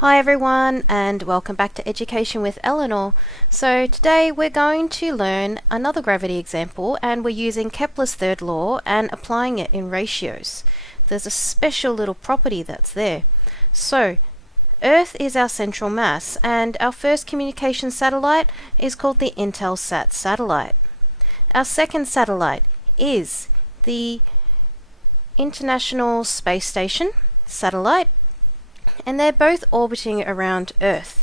Hi everyone, and welcome back to Education with Eleanor. So today we're going to learn another gravity example, and we're using Kepler's third law and applying it in ratios. There's a special little property that's there. So Earth is our central mass, and our first communication satellite is called the Intelsat satellite. Our second satellite is the International Space Station satellite, and they're both orbiting around Earth.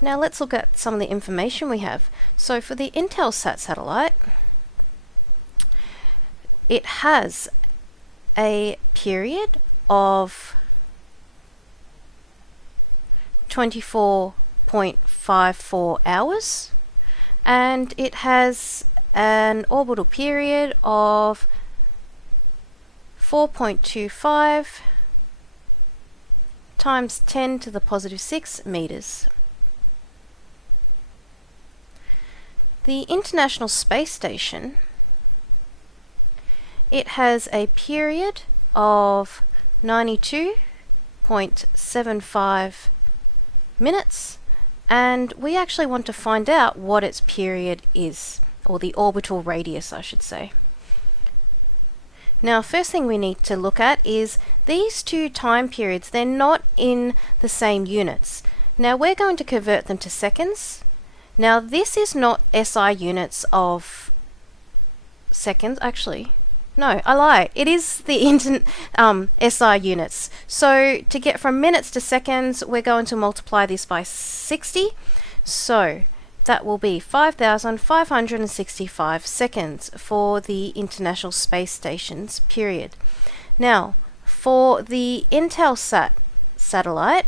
Now let's look at some of the information we have. So for the Intelsat satellite, it has a period of 24.54 hours, and it has an orbital period of 4.25 times 10 to the positive 6 meters. The International Space Station, it has a period of 92.75 minutes, and we actually want to find out what its period is, or the orbital radius, I should say. Now, first thing we need to look at is these two time periods. They're not in the same units. Now, we're going to convert them to seconds. Now, this is not SI units of seconds, actually. No, I lie. It is the SI units. So, to get from minutes to seconds, we're going to multiply this by 60. So, that will be 5,565 seconds for the International Space Station's period. Now, for the Intelsat satellite,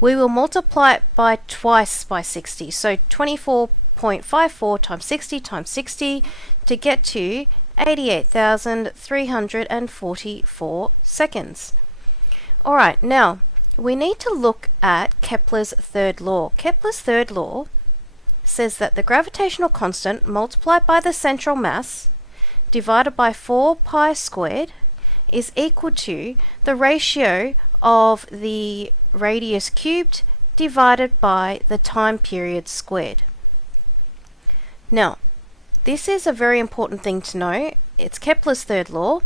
we will multiply it by twice by 60. So 24.54 times 60 times 60 to get to 88,344 seconds. Alright, now we need to look at Kepler's third law. Kepler's third law says that the gravitational constant multiplied by the central mass divided by 4 pi squared is equal to the ratio of the radius cubed divided by the time period squared. Now, this is a very important thing to know. It's Kepler's third law,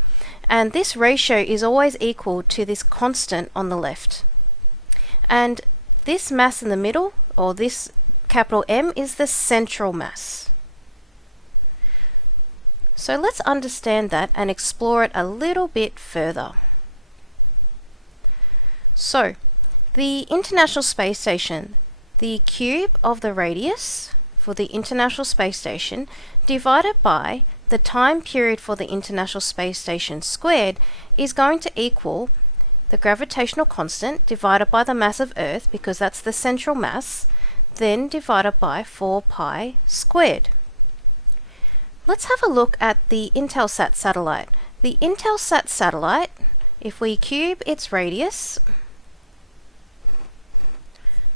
and this ratio is always equal to this constant on the left. And this mass in the middle, or this capital M, is the central mass. So let's understand that and explore it a little bit further. So, the International Space Station, the cube of the radius for the International Space Station divided by the time period for the International Space Station squared is going to equal the gravitational constant divided by the mass of Earth, because that's the central mass, then divided by 4 pi squared. Let's have a look at the Intelsat satellite. The Intelsat satellite, if we cube its radius, I'm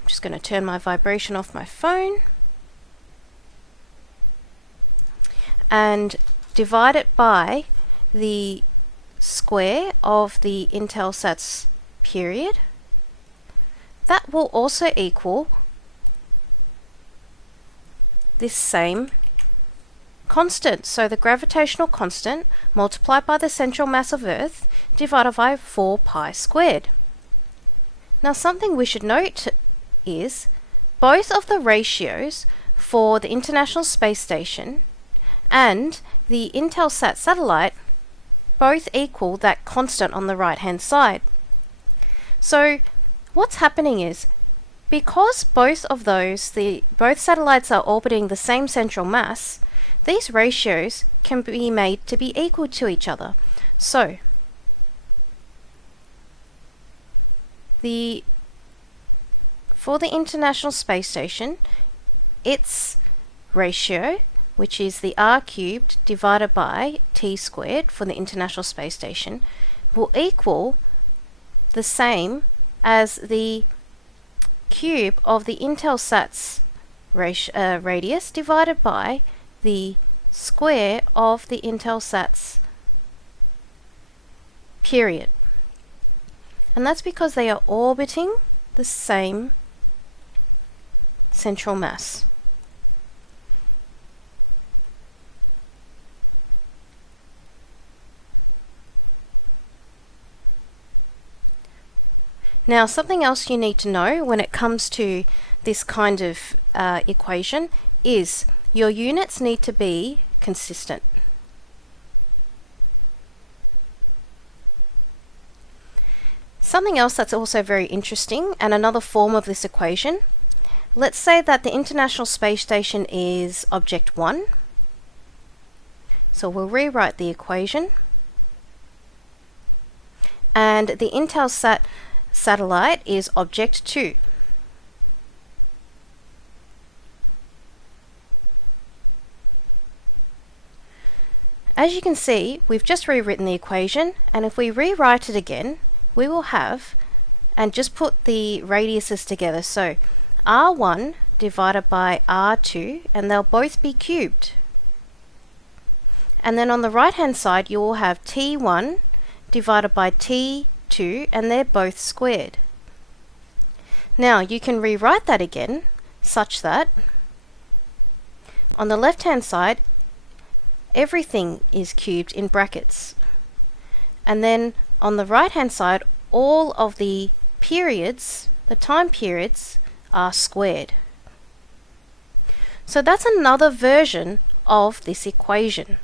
just going to turn my vibration off my phone, and divide it by the square of the Intelsat's period, that will also equal this same constant. So the gravitational constant multiplied by the central mass of Earth divided by 4 pi squared. Now, something we should note is both of the ratios for the International Space Station and the Intelsat satellite both equal that constant on the right hand side. So what's happening is, because both satellites are orbiting the same central mass, these ratios can be made to be equal to each other. So for the International Space Station, its ratio, which is the r cubed divided by t squared for the International Space Station, will equal the same as the cube of the Intelsat's radius divided by the square of the Intelsat's period. And that's because they are orbiting the same central mass. Now, something else you need to know when it comes to this kind of equation is your units need to be consistent. Something else that's also very interesting, and another form of this equation, let's say that the International Space Station is object 1. So we'll rewrite the equation. And the Intelsat satellite is object 2. As you can see, we've just rewritten the equation, and if we rewrite it again, we will have, and just put the radiuses together, so R1 divided by R2, and they'll both be cubed. And then on the right hand side, you will have T1 divided by T2, and they're both squared. Now you can rewrite that again such that on the left hand side everything is cubed in brackets, and then on the right hand side all of the periods, the time periods, are squared. So that's another version of this equation.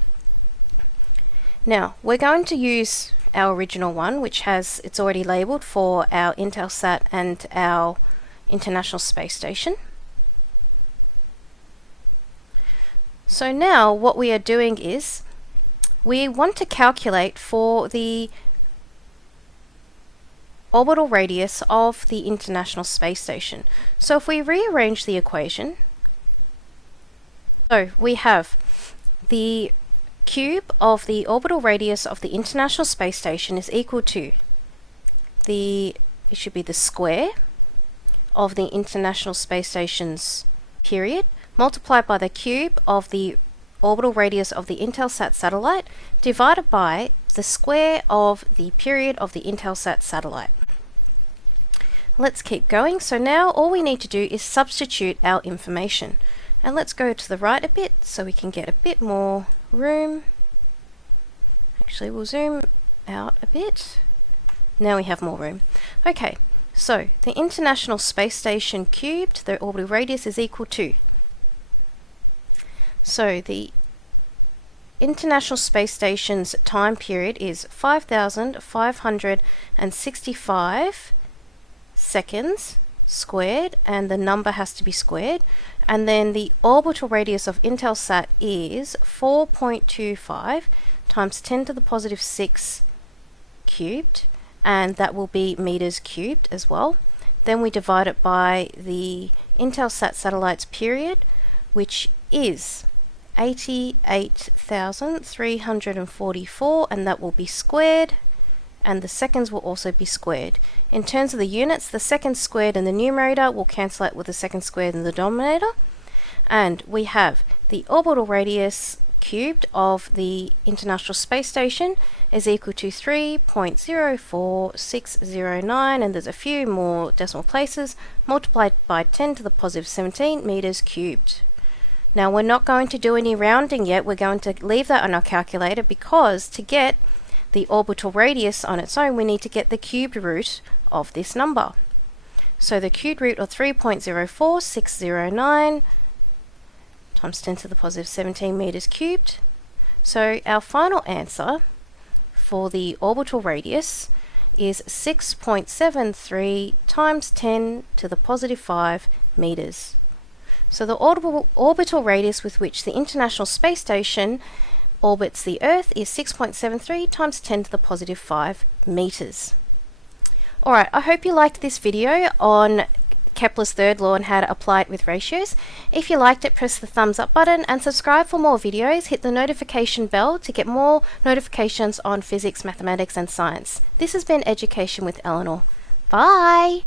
Now we're going to use our original one, which has, it's already labelled for our Intelsat and our International Space Station. So now what we are doing is we want to calculate for the orbital radius of the International Space Station. So if we rearrange the equation, so we have the cube of the orbital radius of the International Space Station is equal to it should be the square of the International Space Station's period multiplied by the cube of the orbital radius of the Intelsat satellite divided by the square of the period of the Intelsat satellite. Let's keep going. So now all we need to do is substitute our information, and let's go to the right a bit so we can get a bit more room. Actually, we'll zoom out a bit. Now we have more room. Okay, so the International Space Station cubed, the orbital radius is equal to, so the International Space Station's time period is 5,565 seconds squared, and the number has to be squared, and then the orbital radius of Intelsat is 4.25 times 10 to the positive 6 cubed, and that will be meters cubed as well. Then we divide it by the Intelsat satellite's period, which is 88,344, and that will be squared, and the seconds will also be squared. In terms of the units, the seconds squared in the numerator will cancel out with the seconds squared in the denominator, and we have the orbital radius cubed of the International Space Station is equal to 3.04609, and there's a few more decimal places, multiplied by 10 to the positive 17 meters cubed. Now we're not going to do any rounding yet, we're going to leave that on our calculator, because to get the orbital radius on its own we need to get the cubed root of this number. So the cubed root of 3.04609 times 10 to the positive 17 meters cubed. So our final answer for the orbital radius is 6.73 times 10 to the positive 5 meters. So the orbital radius with which the International Space Station orbits the Earth is 6.73 times 10 to the positive 5 meters. Alright, I hope you liked this video on Kepler's third law and how to apply it with ratios. If you liked it, press the thumbs up button and subscribe for more videos. Hit the notification bell to get more notifications on physics, mathematics and science. This has been Education with Eleanor. Bye!